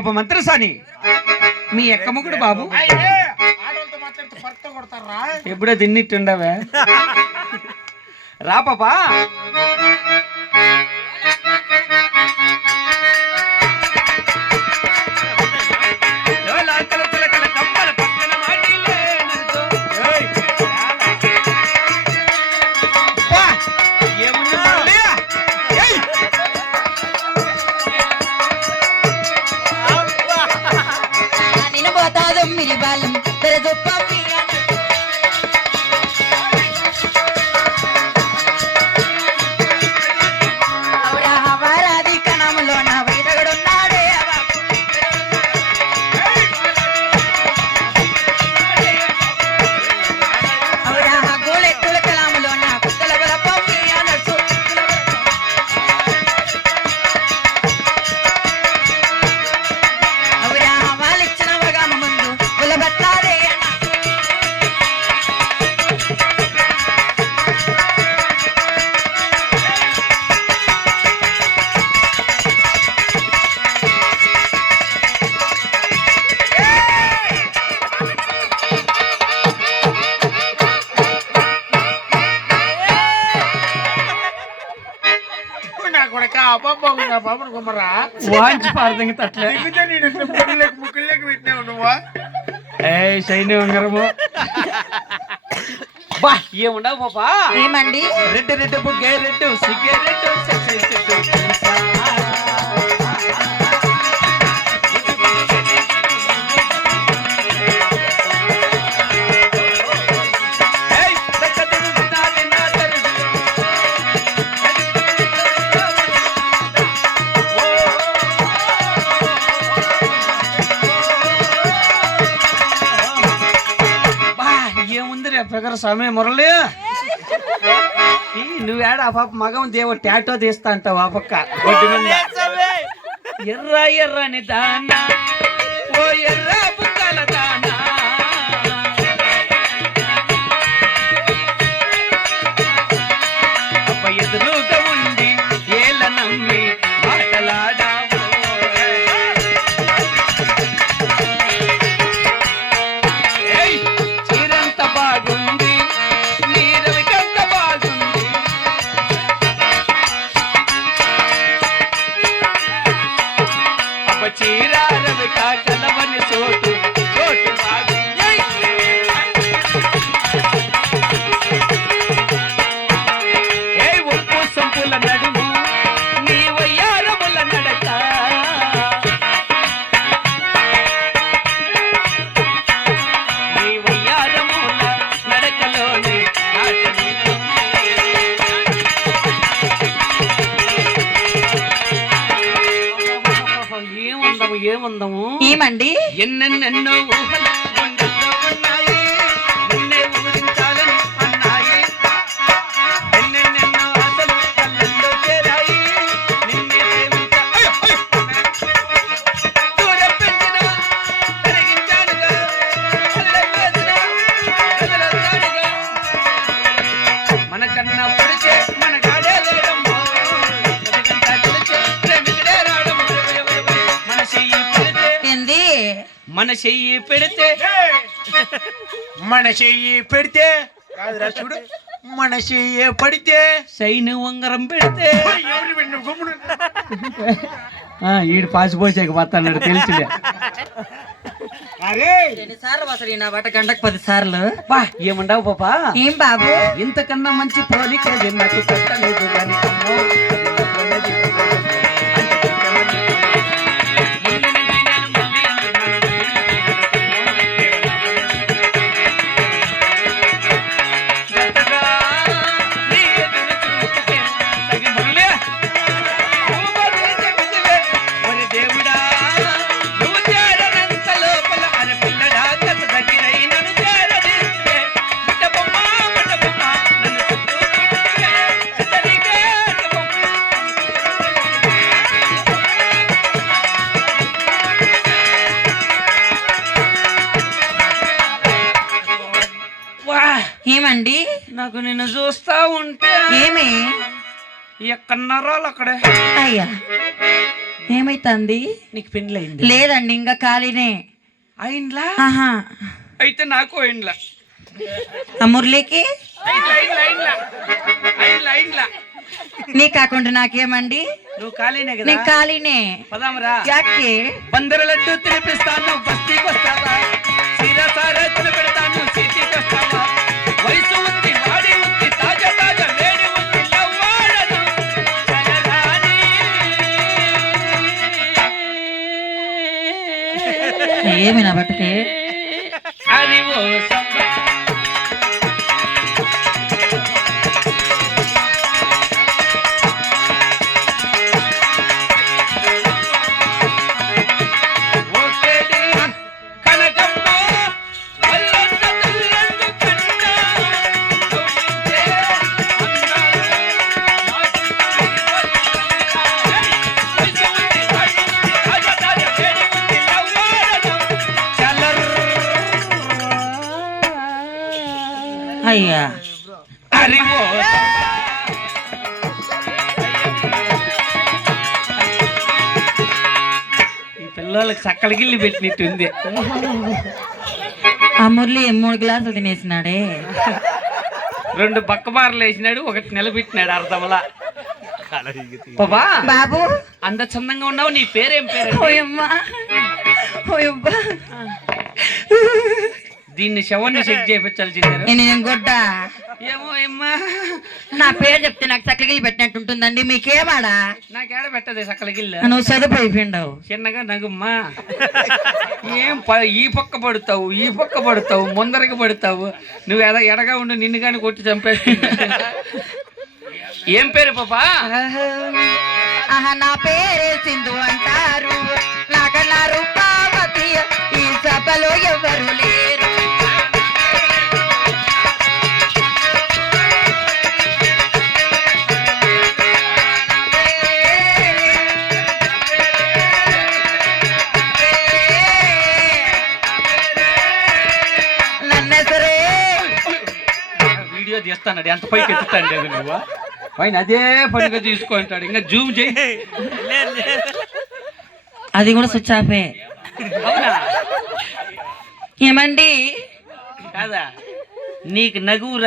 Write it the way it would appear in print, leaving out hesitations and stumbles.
పాప మంత్రసాని మీ ఎక్కముకుడు బాబు ఎప్పుడో తిన్నిట్టుండవే రా పాపా ఏముండవు పాపా ఏమండి రెడ్ రెడ్ బుగ్గే రెడ్ సిగ్గే రెడ్ ప్రకారం సమయం మురళి నువ్వేడ ఆ పాప మగం దేవ టాటో తీస్తా అంటావు ఆ పక్క ఎర్ర ఎర్రని దానా ఓ ఎర్ర బుక్కల దానా అప్ప ఎదురుగా ఉండి ఏల నమ్మి మాటలాడావు చీరంత బాగుంది నీరవికంత బాగుంది అప్ప చీరారవి కాకలవని చోటు చోటు బాగుంది ఏ ఒప్పు సంపుల నడుము నీ వయ్యారముల నడక నీ వయ్యారముల నడకలోని ఏముందము ఏముందము ఏమండి ఎన్నెన్నెన్నో ఊహలు గుండెల్లో ఉన్నాయి నిన్నే ఊరించాలని అన్నాయి ఎన్నెన్నెన్నో ఆశలు కళ్ళల్లో చేరాయి నిన్నే దూరం పెంచిన పెరిగించానుగా అల్లెల్లేసిన కదలొచ్చానుగా మనకన్నా పొడిచే మన గాడే లేడమ్మో మనకంతా కొలిచే ప్రేమికుడే రాడమ్మో మన చెయ్యి పెడితే ఏంది మన చెయ్యి పెడితే మన చెయ్యి పెడితే కాదురా చూడు మన చెయ్యి పడితే సైన్ ఉంగరం పెడితే ఎవరు పెట్టిన గమ్మున ఈడు పాసిపోసాక పోతాడు తెలిసిలే అరే ఎన్నిసార్లు వసడి నా బట్ట గంటకు 10 సార్లు బా ఏముండవు పాపా ఏం బాబు ఇంతకన్నా మంచి పోలిక నాకు పెట్టలేదు కానీ అమ్మో, అది నాకు జతగా నీ ఎదురు చూపుకే తగి మురళి, నువ్వు బదులు చెబితివే, ఒరి దేవుడా నువ్వు చేరనంత లోపల అని పిల్లడా కథ దగ్గరై నన్ను చేరదీస్తే ముట్టబొమ్మ ముట్టబొమ్మ నన్ను చుట్టూ చుట్టుకే చిత్తరికే వా ఏమండి నాకు నిన్ను చూస్తా ఉంటే ఏమి ఎక్కడ నరాలు అక్కడే అయ్యా ఏమైతుంది? నీకు పెళ్ళయింది? లేదండి, ఇంకా ఖాళీనే. అయిండ్లా? ఆహా. అయితే నాకు అయిండ్లా. ఆ మురళికి అయిండ్లా. నీ కాకుండా నాకేమండి? నువ్వు ఖాళీనే కదా? నేను ఖాళీనే. పదామరా. యాకే? బందర లడ్డు తినిపిస్తాను, బస్తీకి వస్తావా? సీరా సారా తినబెడతాను, సిటీకి వస్తావా? వయసు ఉంది, వాడి ఉంది, తాజా తాజా వేడి ఉంది, లవ్వాడను చలరాని. ఏమి నా బట్టకే? అది ఓ సంబా. అయ్యా, అరివో ఈ పిల్లలకి సక్కల గిల్లి పెట్టినట్టుంది. ఆ మురళి 3 గ్లాసులు తినేసినాడే. 2 బక్కబార్లు వేసినాడు, ఒకటి నిలబెట్టినాడు అర్థమలా. బాబా బాబు, అంత చందంగా ఉన్నావు, నీ పేరేం పేరు? ఓయమ్మా, ఓయబ్బా. దీన్ని శవాన్ని చెక్ చేయించాల్సిందారు. నేను గొడ్డ. ఏమో ఏమ్మా, నా పేరు చెప్తే నాకు చక్కగిల్లి పెట్టినట్టు ఉంటుందండి. మీకేమాడా? నాకేడ పెట్టదే సక్కల గిల్ల. నువ్వు చదువుపోయిపోయిండవు. చిన్నగా నగుమ్మా. ఏం ఈ పక్క పడుతావు, ఈ పక్క పడుతావు, ముందరకి పడుతావు. నువ్వు ఎడగా ఉండు, నిన్ను కానీ కొట్టి చంపేస్తా. ఏం పేరు పాపా? ఆహా, నా పేరే సింధు అంటారు, నాకన్నా రూపావతి ఈ సభలో ఎవరు లేరు. నన్నెసరే వీడియో తీస్తాడు, ఎంత పైకి ఎత్తుతాడు నువ్వు. పైన అదే పనిగా తీసుకుంటాడు. ఇంకా జూమ్ చేయి. అది కూడా స్విచ్ ఆఫే. అవునా? ఏమండి? కాదా, నీకు నగువు